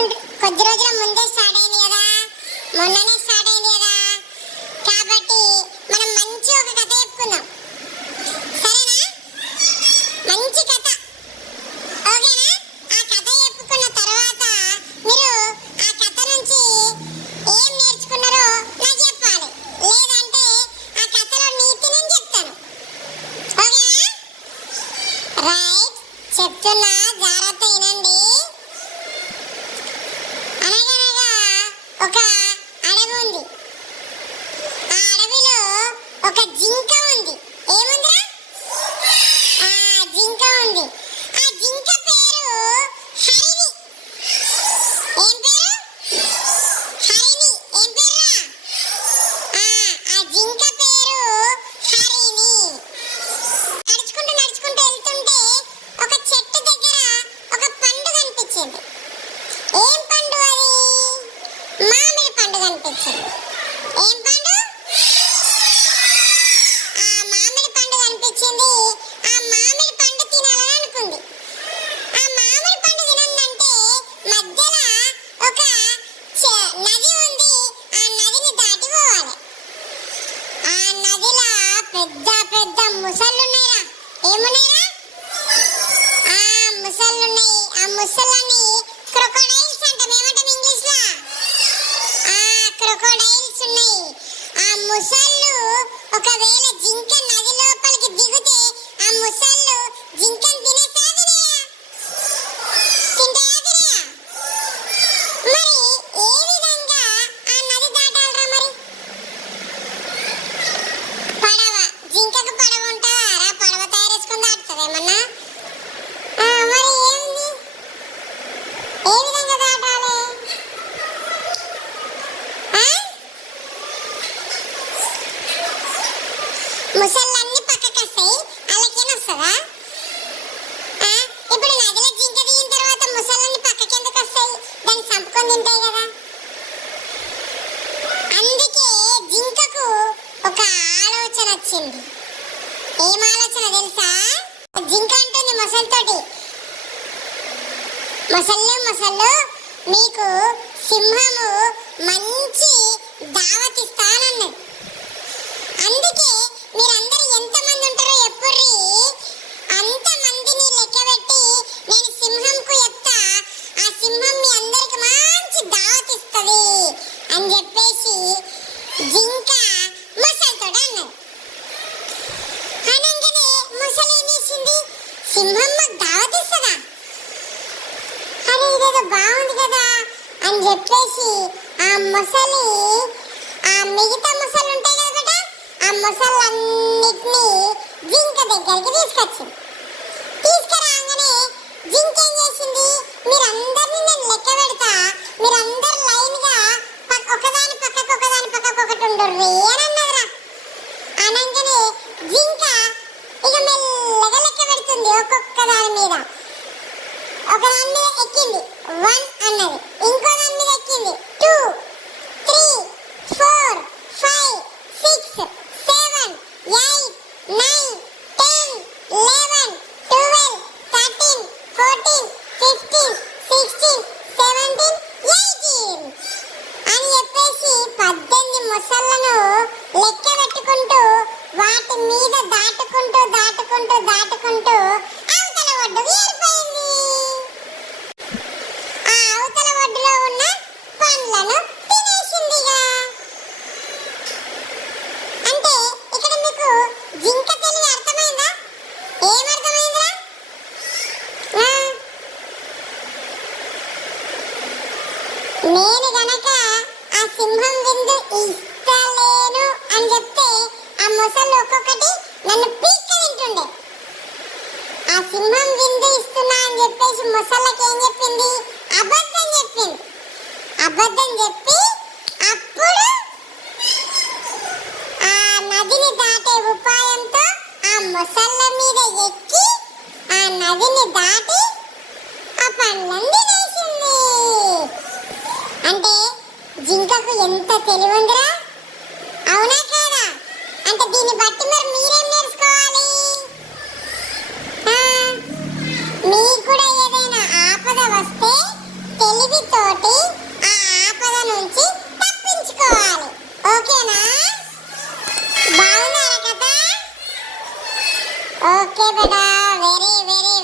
కొద్ది రోజుల ముందే స్టార్ట్ అయింది కదా, మొన్ననే స్టార్ట్ అయింది కదా, కాబట్టి మనం మంచి ఒక కథ చెప్పుకుందాం, సరేనా? మంచి కథ, ఓకేనా? ఆ కథ చెప్పుకున్న తర్వాత మీరు ఆ కథ నుంచి ఏం నేర్చుకున్నారో నాకు చెప్పాలి, లేదంటే ఆ కథలో నీతి నేను చెప్తాను, ఓకేనా? రైట్, చెప్తున్నా, జాగ్రత్త వినండి. అనగనగా ఒక అడవి ఉంది. ఆ అడవిలో ఒక జింక ఉంది. ఏముందిరా? ఆ జింక ఉంది. ఆ జింక పేరు హరిణి. ఏం పేరు? హరిణి. ఏం పేరురా? ఆ జింక పేరు హరిణి. నడుచుకుంటూ నడుచుకుంటూ వెళ్తుంటే ఒక చెట్టు దగ్గర ఒక పండు కనిపించింది. ఏం పండు అది? మామిడి పండు కనిపించింది. ఏం పండు? ఆ మామిడి పండు కనిపించింది. ఆ మామిడి పండు తినాలని అనుకుంది. ఆ మామిడి పండు తినందంటే మధ్యలో ఒక నది ఉంది. ఆ నదిని దాటి పోవాలి. ఆ నదిలో పెద్ద పెద్ద ముసళ్ళున్నాయిరా. ఏమున్నాయిరా? ఆ ముసళ్ళున్నాయి. ఆ ముసళ్ళని క్రొకోడైల్స్ అంటాం. ఏమంటాం ఇంగ్లీష్ లో? ఆ క్రొకోడైల్స్ ఉన్నాయి. ఆ ముసళ్ళు ఒకవేళ జింక నది లోపలికి దిగితే ఆ ముసళ్ళు జింకను తినేస్తాయా? తింటాయా? మరి ఏ విధంగా ఆ నది దాటాలరా? మరి పడవ, జింకకు పడవ ఉంటుందా? పడవ తయారు చేసుకుని దాటుతుంది ఏమన్నా? మరి ఏంది? ఏ విధంగా దాటాలి? ముసళ్ళన్నీ పక్కకి వస్తాయి, అలాగేనా వస్తుందా? ఇప్పుడు నదిలో జింక దిగిన తర్వాత ముసళ్ళన్నీ పక్కకి ఎందుకు వస్తాయి? దాన్ని చంపుకొని తింటాయి కదా. అందుకే జింకకు ఒక ఆలోచన వచ్చింది. ఏం ఆలోచన తెలుసా? జింక అంటుంది ముసలితోటి, ముసళ్ళు మీకు సింహము మంచి దావత్ ఇస్తానన్నది. అందుకే మీరందరూ ఎంతమంది ఉంటారో ఎప్పుర్రి, అంతమందిని లెక్క పెట్టి నేను సింహంకు చెప్తా, ఆ సింహం మీ అందరికి మంచి దావత్ ఇస్తుంది అని చెప్పేసి జింక ముసలితోటి అన్నది. అనగానే ముసలి ఏం చేసింది? సింహం మాకు దావత్ ఇస్తుందా? అరే ఇదేదో బాగుంది కదా అని చెప్పేసి ఆ ముసలి ఆ మిగతా ముసలు ఉంటాయి కదా, ఆ ముసళ్ళన్నిటినీ జింక దగ్గరికి తీసుకొచ్చింది. తీసుకురాగానే జింక ఏం చేసింది? మీరందరినీ నేను లెక్క పెడతా, మీరందరు లైన్ గా ఒకదాని పక్కకు ఒకటి ఉండర్రి అని అన్నదిరా. అనగానే జింక ఇక మెల్లగా లెక్క పెడుతుంది. ఒక్కొక్క దాని మీద ఎక్కింది 1 అన్నది, ఇంకో దాని మీద ఎక్కింది 2, 3, 4, 5, 6, 7, 8, 9, 10, 11, 12, 13, 14, 15, 16, 17, 18 అని చెప్పేసి 18 ముసళ్ళను లెక్క పెట్టుకుంటూ వాటి మీద దాటుకుంటూ అవతల ఒడ్డుకు ఏరిపోయింది. ఆ అవతల ఒడ్డులో ఉన్న పండ్లను తినేసిందిగా. అంటే ఇక్కడ మీకు జింక తెలివి అర్థమైందా? ఏమర్థమైందా? నేను గనక ఆ సింహం విందు ఇస్తలేను అని చెప్తే ఆ ముసళ్ళు ఒక్కొక్కటి నన్ను పీక్క తింటుండే. ఆ సింహం విందు ఇస్తున్నా అని చెప్పేసి ముసళ్ళకి ఏం చెప్పింది? అబద్ధం చెప్పింది. అబద్ధం చెప్పి అప్పుడు ఆ నదిని దాటే ఉపాయంతో ఆ ముసళ్ళ మీద ఎక్కి ఆ నదిని దాటి ఆ పండ్లను తినేసింది. అంటే జింకకు ఎంత తెలివి ఉందిరా, అవునా కాదా? అంటే దీన్ని బట్టి మరి మీరేం నేర్చుకోవాలి? మీకు కూడా ఏదైనా ఆపద వస్తే తెలివితోటి ఓకేనా? బాగుందా కదా? ఓకే బేటా, వెరీ వెరీ